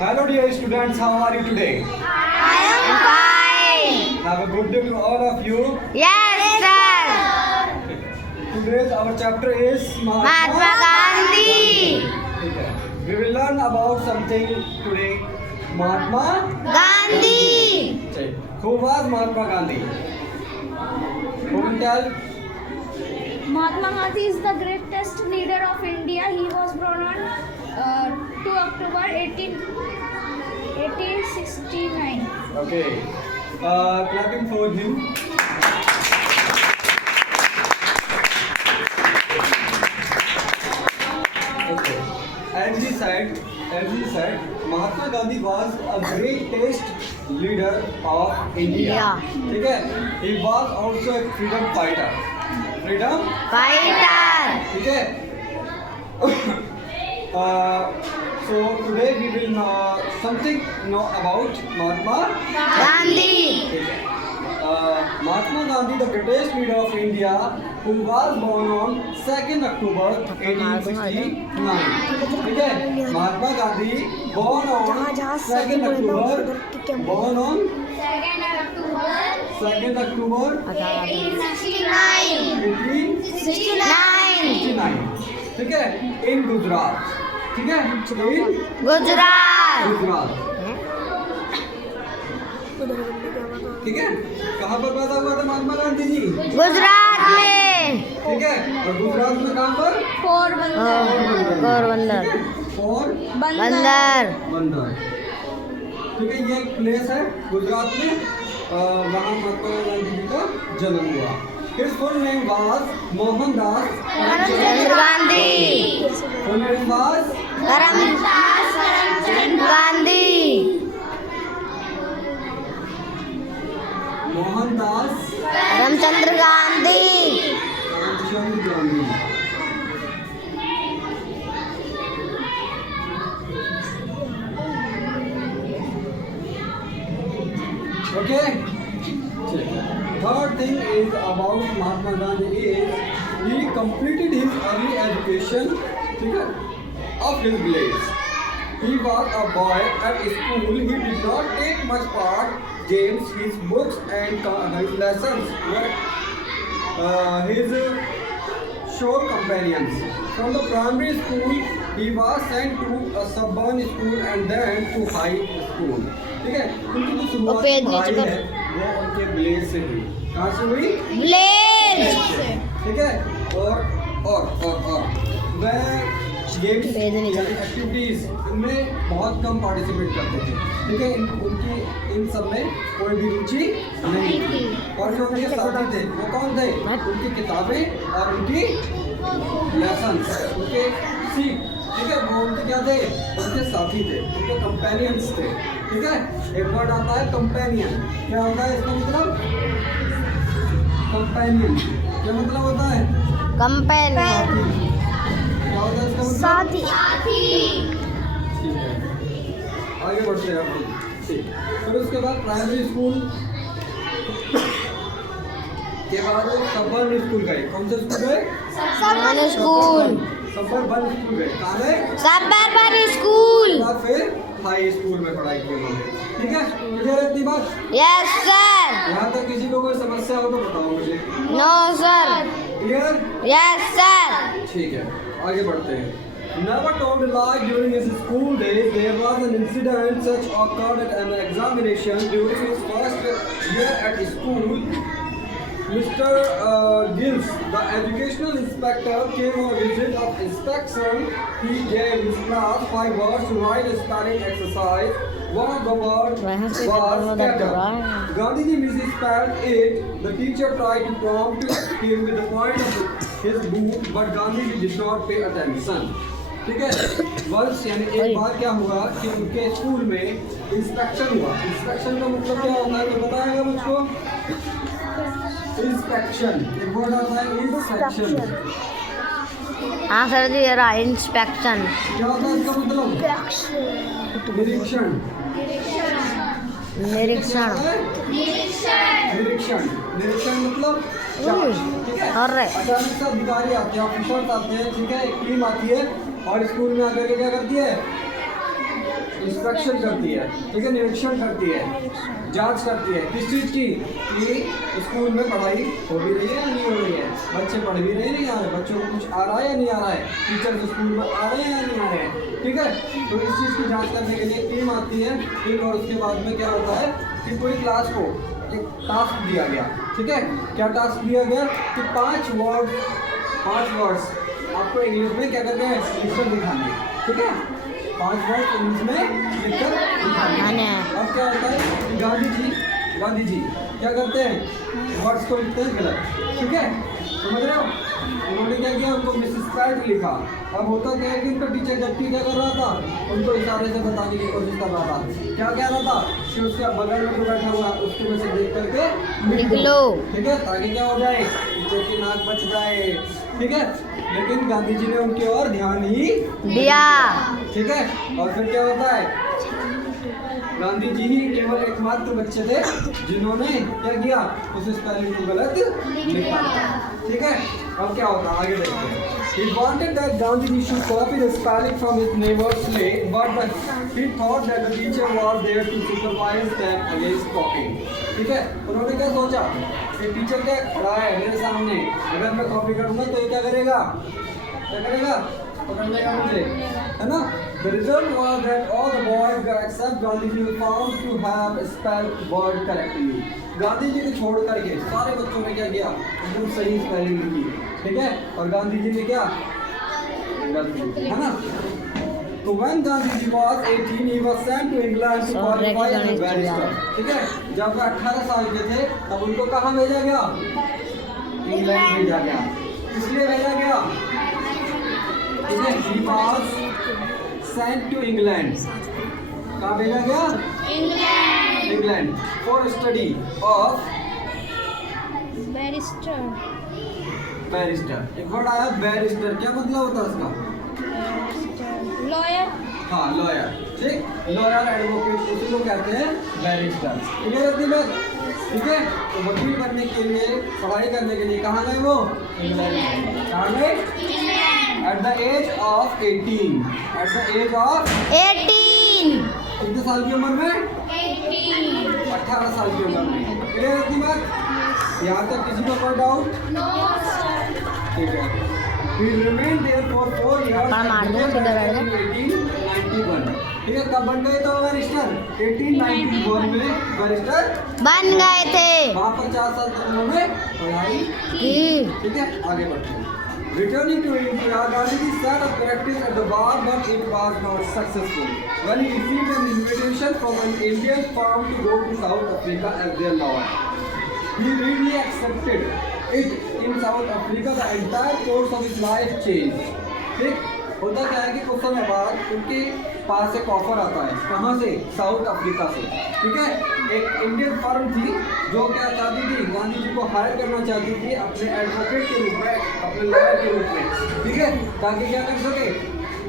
Hello dear students, how are you today? I am fine. Have a good day to all of you. Yes, sir. Today's our chapter is Mahatma Gandhi. Okay. We will learn about something today. Mahatma Gandhi. Gandhi. Who was Mahatma Gandhi? Who will tell? Mahatma Gandhi is the greatest leader of India. He was born on 2 October 1869. Okay. Clapping for him. Okay. As he said, Mahatma Gandhi was a greatest leader of India. Yeah. ठीक है? He was also a freedom fighter. Freedom Fighter. ठीक है? So today we will know about Mahatma Gandhi. ठीक है? Mahatma Gandhi, the greatest leader of India, who was born on 2nd October 1869. ठीक है? Mahatma Gandhi born on 2nd October. Born on 2nd October 1869. 1869. ठीक है? In Gujarat. ठीक है? In Gujarat. Gujarat. ठीक है? कहाँ पर पैदा हुआ था महात्मा गांधी जी? गुजरात में. ठीक है? और गुजरात में कहाँ पर? पोरबंदर. बंदर. ठीक है, ये एक प्लेस है गुजरात में, वहाँ महात्मा गांधी जी का जन्म हुआ. His full name was Mohandas Karamchand Gandhi. Full name was Karamchand Gandhi. Mohandas Karamchand Gandhi. Karamchand Gandhi. Okay. Third thing is about Mahatma Gandhi is he completed his early education of his village. He was a boy at school. He did not take much part. James, his books and his lessons were his short companions. From the primary school, he was sent to a suburban school and then to high school. ठीक है, उनकी जो शुरुआत पढ़ाई है वो उनके village से हुई. कहाँ से हुई? विलेज. ठीक है, और वह गेम्स यानी एक्टिविटीज इनमें बहुत कम पार्टिसिपेट करते थे. ठीक है, उनकी इन सब में कोई भी रुचि नहीं थी. और जो उनके साथी थे वो कौन थे? उनकी किताबें और उनकी लेसन्स, उनके सीख. ठीक है, वो उनके क्या थे? उनके साथी थे, उनके कंपेनियंस थे. ठीक है, एक वर्ड आता है कंपेनियन. क्या होता है इसका मतलब? कंपेनियन क्या मतलब होता है? कंपेनियन. क्या होता है इसका मतलब? साथी. ठीक है, आगे बढ़ते हैं अपन. ठीक, फिर उसके बाद प्राइमरी स्कूल के बाद सबर्बन स्कूल गए. कौन से स्कूल गए? Suburban school. सबर्बन स्कूल गए. कहाँ गए? Suburban school. बाद फिर हाई स्कूल में पढ़ाई की उन्होंने. ठीक है, क्लियर है इतनी बात? Yes sir. यहाँ तक किसी को कोई समस्या हो तो बताओ मुझे. No sir. Clear? Yes sir. ठीक है, आगे बढ़ते हैं. Never told a lie during his school days. There was an incident such occurred at an examination during his first year at school. Mr. Gills, the educational inspector, came on a visit of inspection. He gave his class 5 words to write a spelling exercise. One of the words was scatter. Gandhiji misspelled it. The teacher tried to prompt him with the point of his boot, but Gandhiji did not pay attention. ठीक है, वर्ष यानी एक बार क्या हुआ कि उनके school में इंस्पेक्शन हुआ. इंस्पेक्शन का मतलब क्या होता है तो बताएगा मुझको? इंस्पेक्शन, एक वर्ड आता है इंस्पेक्शन. हाँ सर जी, ये रहा इंस्पेक्शन. क्या होता है इसका मतलब? निरीक्षण. निरीक्षण. निरीक्षण मतलब जांच. ठीक है, अरे. अचानक से अधिकारी आते हैं, ऑफिसर्स आते हैं. ठीक है, एक टीम आती है और स्कूल में आकर के क्या करती है? इंस्पेक्शन करती है, ठीक है, निरीक्षण करती है, जांच करती है किस चीज़ की, कि स्कूल में पढ़ाई हो भी रही है या नहीं हो रही है, बच्चे पढ़ भी रहे हैं नहीं आ रहे, बच्चों को कुछ आ रहा है या नहीं आ रहा है, टीचर स्कूल में आ रहे हैं या नहीं आ रहे हैं, ठीक है। तो इस चीज़ की जाँच करने के लिए टीम आती है, ठीक, और उसके बाद में क्या होता है कि पूरी क्लास को एक टास्क दिया गया, ठीक है। क्या टास्क दिया गया कि 5 वर्ड्स आपको इंग्लिश में क्या करते हैं, लिखकर दिखाने, ठीक है, 5 वर्ड इंग्लिश में लिखकर दिखाने। अब क्या होता है कि गांधी जी क्या करते हैं, वर्ड्स को लिखते हैं गलत, ठीक है, समझ रहे हो। उन्होंने क्या किया, उनको मिसेस पैट लिखा। अब होता क्या है कि उनका टीचर जबकि क्या कर रहा था, उनको इशारे से बताने की कोशिश कर रहा था, क्या कह रहा था कि उसके बगल में जो बैठा हुआ है उसके में से देख करके लिख लो, ठीक है, ताकि क्या हो जाए, टीचर की नाक बच जाए, ठीक है। लेकिन गांधी जी ने उनकी ओर ध्यान ही दिया, ठीक है। और फिर क्या होता है, गांधी जी ही केवल एकमात्र बच्चे थे जिन्होंने क्या किया, उस स्पेलिंग को गलत लिखा, ठीक है। अब क्या होता है, आगे देखते हैं। He wanted that Gandhi should copy the spelling from his neighbor's slate, but he thought that the teacher was there to supervise them against copying. ठीक है, उन्होंने क्या सोचा कि टीचर क्या खड़ा है मेरे सामने, अगर मैं कॉपी करूँगा तो ये क्या करेगा, पकड़ लेगा मुझे, है ना। The result was that all the boys except Gandhi were found to have spelled word correctly. Gandhi ji को छोड़ करके सारे बच्चों ने क्या किया, एकदम सही स्पेलिंग लिखी, ठीक है, और गांधी जी ने क्या गलत लिखी, है ना। तो when Gandhi ji was 18, he was sent to England to qualify as a barrister, ठीक है। जब वो 18 साल के थे तब उनको कहाँ भेजा गया, इंग्लैंड भेजा गया। इसलिए भेजा गया, ठीक है, he was sent to England, कहाँ भेजा गया, England, for study of barrister. एक वर्ड आया बैरिस्टर, क्या मतलब होता है उसका, लॉयर, हाँ लॉयर, ठीक, लॉयर एडवोकेट उसी को कहते हैं बैरिस्टर, ठीक है रहती बात, ठीक है। तो वकील बनने के लिए, पढ़ाई करने के लिए कहाँ गए वो, इंग्लैंड, कहाँ गए, at the age of 18, at the age of 18, कितने साल की उम्र में, 18 साल की उम्र में, क्लियर रहती बात, यहाँ तक किसी को कोई डाउट, ठीक है। He remained there for 4 years until 1891, ठीक है। कब बन गए तो बैरिस्टर, 1891 में बैरिस्टर बन गए थे, वहाँ पर 4 साल तक उन्होंने पढ़ाई की, ठीक है। आगे बढ़ते हैं। Returning to India, Gandhi set up practice at the bar, but it was not successful. When he received an invitation from an Indian firm to go to South Africa as their lawyer, he readily accepted it. In South Africa, the entire course of his life changed. ठीक, होता क्या है कि कुछ समय बाद उनके पास एक ऑफर आता है, कहाँ से, साउथ अफ्रीका से, ठीक है। एक इंडियन फर्म थी जो क्या चाहती थी, गांधी जी को हायर करना चाहती थी अपने एडवोकेट के रूप में, अपने लॉयर के रूप में, ठीक है, ताकि क्या कर सके,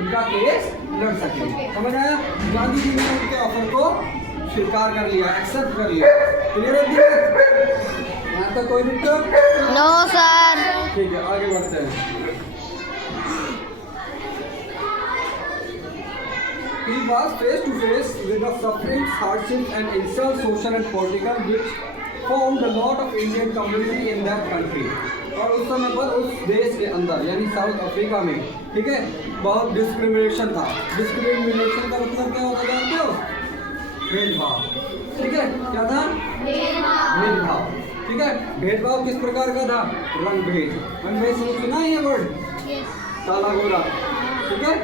उनका केस लड़ सके, समझ आया। गांधी जी ने उनके ऑफर को स्वीकार कर लिया, एक्सेप्ट कर लिया, क्लियर है, यहाँ तक कोई दिक्कत, नो सर, ठीक है। आगे बढ़ते हैं। He was face to face with the sufferings, hardships and insults, social and political, which formed a lot of Indian community in that country. और उस समय पर उस देश के अंदर यानी साउथ अफ्रीका में, ठीक है, बहुत डिस्क्रिमिनेशन था। डिस्क्रिमिनेशन का मतलब क्या होता है जानते हो, भेदभाव, ठीक है, क्या था, भेदभाव, ठीक है। भेदभाव किस प्रकार का था, रंग भेद, रंग भेद सुना है ये वर्ड, काला गोरा, ठीक है,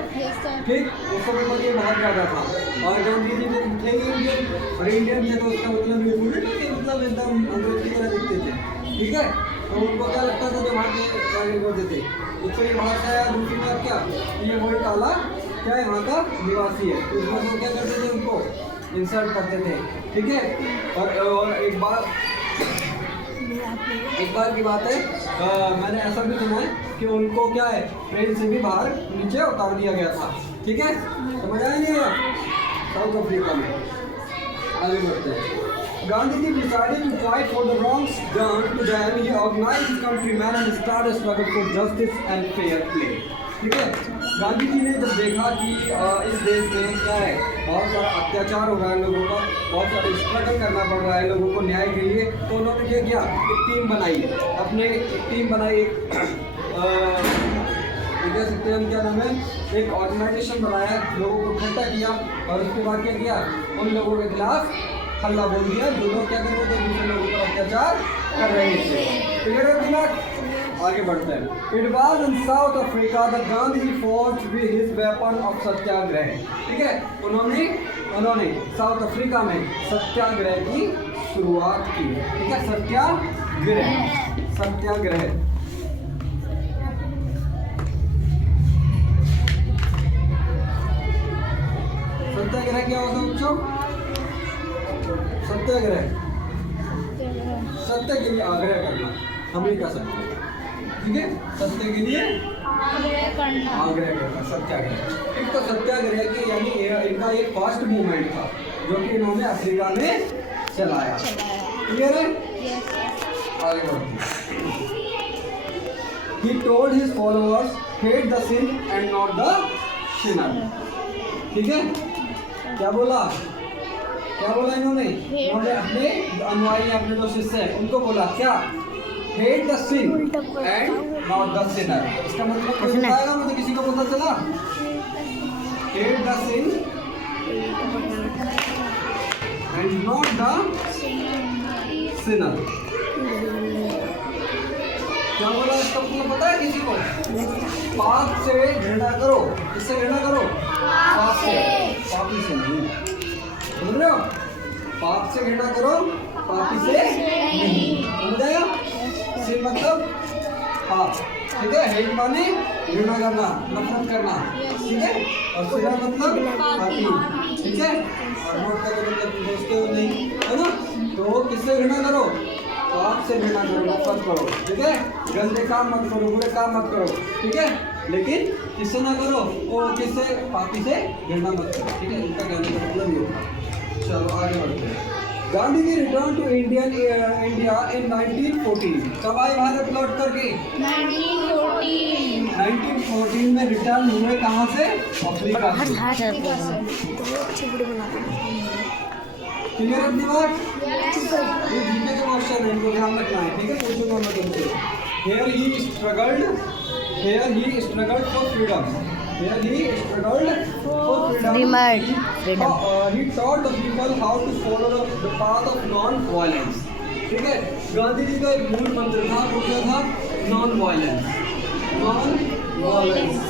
ठीक, उस समय पर ये बहुत ज़्यादा था। और गांधी जी थे इंडियन, और इंडियन थे तो उसका मतलब ये पूरे मतलब एकदम अंग्रेज की तरह दिखते थे, ठीक है। तो उनको क्या लगता था जो वहाँ के नागरिक होते थे, उससे बाहर से आया, दूसरी बात क्या, ये वही काला क्या है, वहाँ का निवासी है, तो उसमें वो क्या करते थे, उनको इंसल्ट करते थे, ठीक है। और एक बार की बात है, मैंने ऐसा भी सुना है कि उनको क्या है, ट्रेन से भी बाहर नीचे उतार दिया गया था, ठीक है, समझ आया नहीं आया, साउथ अफ्रीका में। आगे बढ़ते हैं। Gandhi ji decided to fight for the wrongs done to them. He organized his countrymen and started a struggle for justice and fair play. ठीक है, गांधी जी ने जब देखा कि इस देश में क्या है, बहुत सारा अत्याचार हो रहा है लोगों का, बहुत सारा स्ट्रगल करना पड़ रहा है लोगों को न्याय के लिए, तो उन्होंने क्या किया, एक टीम बनाई, अपने एक टीम बनाई, एक कह सकते हैं हम, क्या नाम है, एक ऑर्गेनाइजेशन बनाया, लोगों को इकट्ठा किया और उसके बाद क्या किया, उन लोगों के खिलाफ हल्ला बोल दिया जो लोग क्या कर रहे थे, दूसरे लोगों पर अत्याचार कर रहे थे। क्लियर है दिमाग? आगे बढ़ते हैं। It was in South Africa the Gandhi forge with his weapon of satyagraha. ठीक है, उन्होंने साउथ अफ्रीका में सत्याग्रह की शुरुआत की। ठीक है, सत्याग्रह सत्याग्रह क्या होता है बच्चों? सत्याग्रह सत्य के लिए आग्रह करना, हम नहीं कर सकते। ठीक है, सत्य के लिए आग्रह करना, सत्याग्रह। एक तो सत्याग्रह की यानी इनका एक फास्ट मूवमेंट था जो कि इन्होंने अफ्रीका में चलाया। क्लियर है? आगे बढ़ते हैं। He told his followers hate the sin and not the sinner। ठीक है, क्या बोला इन्होंने अपने अनुयायी, अपने जो शिष्य हैं उनको बोला क्या, hate the sin and not the sinner. इसका मतलब कोई बताएगा मुझे, किसी को पता चला? Hate the sin and not the sinner. क्या बोला, इसका मतलब पता है किसी को? पाप से घृणा करो। किससे घृणा करो? पाप से, पापी से नहीं। समझ रहे हो? पाप से घृणा करो, पापी से नहीं। समझ आया? सिन मतलब पाप। ठीक है, हेट माने घृणा करना, नफरत करना। ठीक है, और सिनर मतलब पापी। ठीक है, और नोट करो मतलब दोस्तों नहीं, है ना? तो किससे घृणा करो? पाप से घृणा करो, नफरत करो। ठीक है, गंदे काम मत करो, बुरे काम मत करो। ठीक है, लेकिन किससे ना करो, वो किससे? पापी से घृणा मत करो। ठीक है, इनका कहने का मतलब ये था। चलो आगे बढ़ते हैं। Gandhi ji return to India in 1914। कब आए भारत लौट करके? 1914 में रिटर्न हुए। कहाँ से? अफ्रीका से। क्लियर है दिमाग? ये जीके के क्वेश्चन है, इनको ध्यान रखना है। ठीक है, पूछूंगा मैं तुमसे। Here he struggled for freedom. He taught the people how to follow the path of non-violence. ठीक है, गांधी जी का एक मूल मंत्र था, वो क्या था? नॉन-वायलेंस।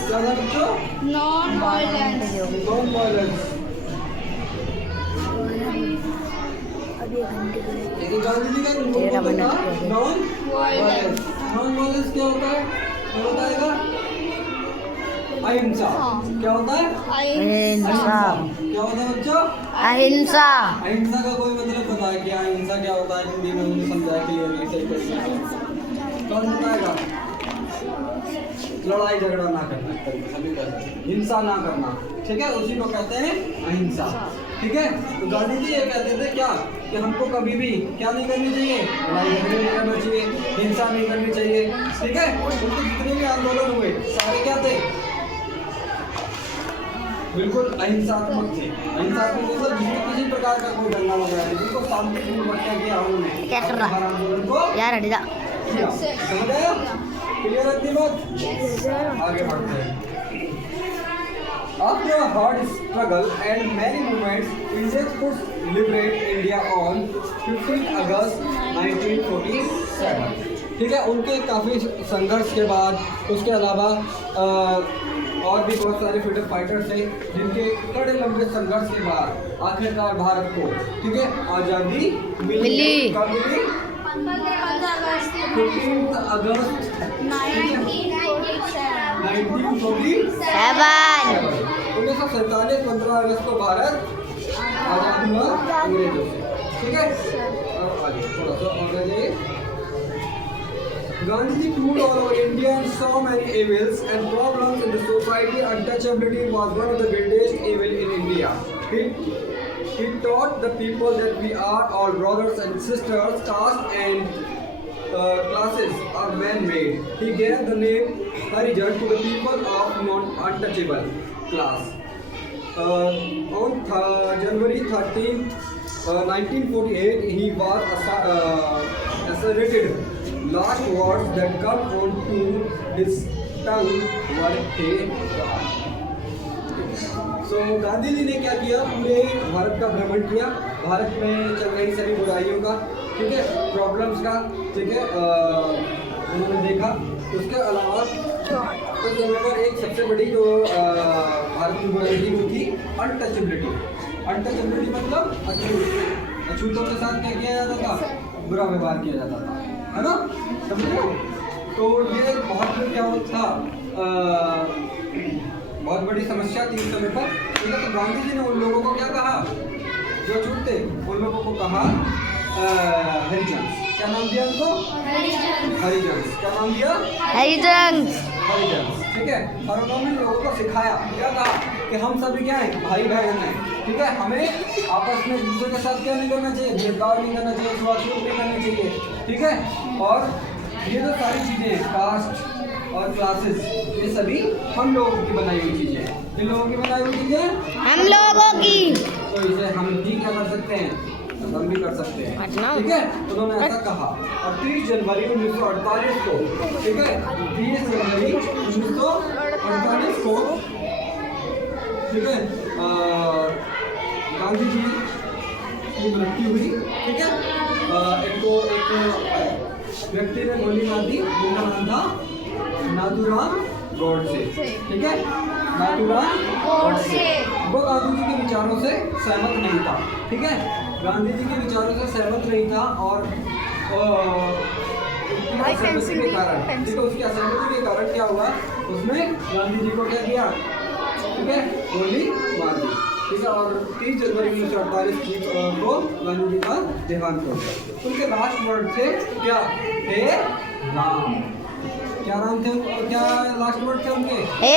क्या था बच्चों? नॉन-वायलेंस। लेकिन गांधी जी का मूल मंत्र था नॉन-वायलेंस। नॉन-वायलेंस क्या होता है? क्या बताएगा? अहिंसा। क्या होता है? अहिंसा। क्या होता है बच्चों? अहिंसा। अहिंसा का कोई मतलब पता है क्या? अहिंसा क्या होता है? हिंदी में उन्होंने समझाया क्लियरली, सही तरीके। कौन बताएगा? लड़ाई झगड़ा ना करना, हिंसा ना करना। ठीक है, उसी को कहते हैं अहिंसा। ठीक है, तो गांधी जी ये कहते थे क्या, कि हमको कभी भी क्या नहीं करनी चाहिए? लड़ाई झगड़े नहीं करना चाहिए, हिंसा नहीं करनी चाहिए। ठीक है, उनके जितने भी आंदोलन हुए सारे क्या थे? बिल्कुल अहिंसात्मक थे। अहिंसात्मक मतलब जिसमें किसी प्रकार का कोई दंगा वगैरह नहीं, जिनको शांतिपूर्ण बच्चा किया उन्होंने क्या कर रहा आंदोलन को यार, हट जा। समझ आया? क्लियर है दिमाग? आगे बढ़ते हैं। After a hard struggle and many movements, India could liberate India on 15 अगस्त 1947। ठीक है, उनके काफ़ी संघर्ष के बाद, उसके अलावा और भी बहुत सारे फ्रीडम फाइटर्स थे जिनके बड़े लंबे संघर्ष के बाद आखिरकार भारत को, ठीक है, आज़ादी मिली। कब मिली? 15 अगस्त 1947। 15 अगस्त को भारत आज़ाद हुआ अंग्रेजों से। ठीक है, अब आगे थोड़ा सा और जाइए। Gandhi toured all over India and saw many evils and problems in the society. Untouchability was one of the greatest evil in India. He taught the people that we are all brothers and sisters, caste and classes are man-made. He gave the name Harijan to the people of non-untouchable class. On January 13, 1948, he was assassinated. Last words that come onto his tongue were "Hey God." So Gandhi ji ने क्या किया, पूरे भारत का भ्रमण किया, भारत में चल रही सभी बुराइयों का, ठीक है, प्रॉब्लम्स का, ठीक है, उन्होंने देखा। उसके अलावा उस समय पर एक सबसे बड़ी जो भारत की बुराई थी वो थी अनटचेबिलिटी। अनटचेबिलिटी मतलब अछूतों के साथ क्या किया जाता था, बुरा व्यवहार किया जाता था, है ना, समझ रहे हो? तो ये बहुत क्या था, बहुत बड़ी समस्या थी उस समय पर, ठीक है। तो गांधी जी ने उन लोगों को क्या कहा, जो छूटते उन लोगों को कहा हरिजन। क्या नाम दिया उनको? हरिजन। क्या नाम दिया? हरिजन। हरिजन, ठीक है। और उन्होंने लोगों को सिखाया, क्या कहा कि हम सभी क्या हैं, भाई बहन हैं, ठीक है। हमें आपस में एक दूसरे के साथ क्या नहीं करना चाहिए, भेदभाव नहीं करना चाहिए, छुआछूत नहीं करनी चाहिए, ठीक है। और ये जो सारी चीज़ें, कास्ट और क्लासेस, ये सभी हम लोगों की बनाई हुई चीज़ें हैं। किन लोगों की बनाई हुई चीज़ें? हम लोगों की। तो इसे हम भी क्या कर सकते हैं, हम भी कर सकते हैं, ठीक है। उन्होंने ऐसा कहा। और 30 जनवरी 1948 को, ठीक है, 30 जनवरी 1948 को, ठीक है, गांधी जी की मृत्यु हुई, ठीक है। एक व्यक्ति ने गोली मार दी, जिनका नाम था नाथूराम गोडसे, ठीक है, नाथूराम गोडसे। वो गांधी जी के विचारों से सहमत नहीं था, ठीक है, गांधी जी के विचारों से सहमत नहीं था। और उसकी असहमति के कारण, ठीक है, उसकी असहमति के कारण क्या हुआ, उसने गांधी जी को क्या किया, ठीक है, गोली मार दी, ठीक है। और 30 जनवरी 1948 को गांधी जी का देहांत हो गया। उनके लास्ट वर्ड थे क्या, हे राम। क्या नाम थे, क्या लास्ट वर्ड थे उनके? हे